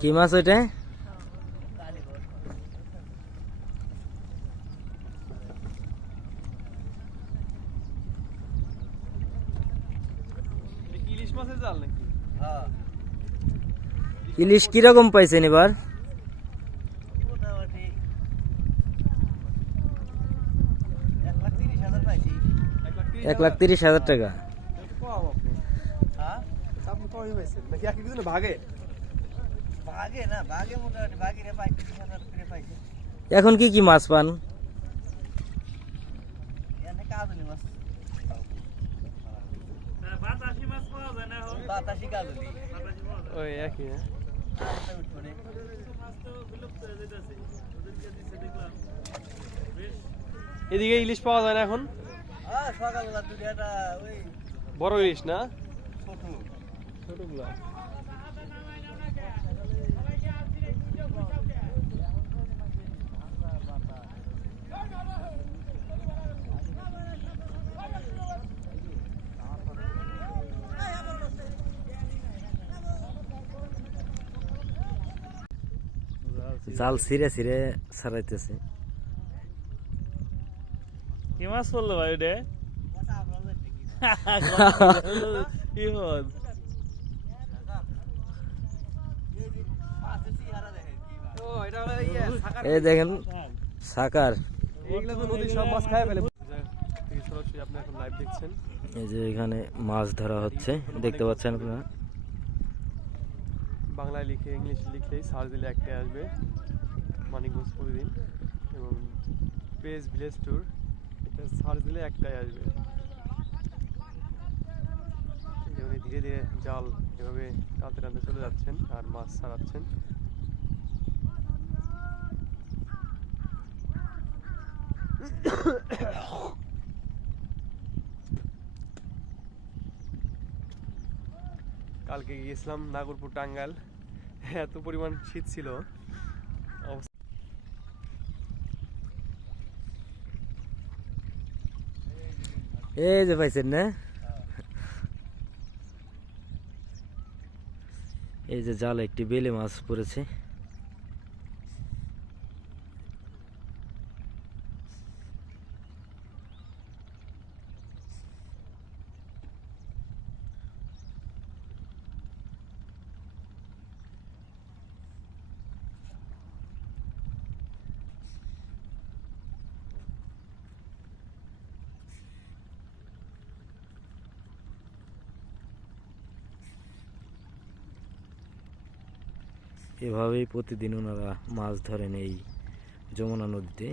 কি মাছ ওইটা? ইলিশ কীরকম পাইছেন এবার? এক লাখ তিরিশ হাজার টাকা। হ্যাঁ? ভাগে। এখন কি কি মাছ পান? হ্যাঁ। এদিকে ইলিশ পাওয়া যায় না এখন? বড় ইলিশ না? ছোট। ছোটগুলা। জাল ছিঁড়ে ছিঁড়ে ছাড়াইতেছে কি মাছ পড়ল ভাই ওটা সাকার এই দেখেন সাকার। এইগুলো তো নদীর সব মাছ খায় ফেলে। থেকে সরাসরি আপনি এখন লাইভ দেখছেন। এই যে এখানে মাছ ধরা হচ্ছে। দেখতে পাচ্ছেন আপনারা? বাংলায় লিখে, ইংলিশ লিখলেই সার্চ দিলে একটাই আসবে মানিকগঞ্জ প্রতিদিন। এবং পেজ ভিলেজ ট্যুর, এটা সার্চ দিলে একটাই আসবে। উনি ধীরে ধীরে জাল এভাবে টানতে টানতে চলে যাচ্ছেন আর মাছ ছাড়াচ্ছেন। কালকে গিয়েছিলাম নাগরপুর টাঙ্গাল এত পরিমাণ শীত ছিল। এই যে পাইছেন না? এই যে জালে একটি বেলে মাছ পড়েছে। এভাবেই প্রতিদিন ওনারা মাছ ধরেন এই যমুনা নদীতে।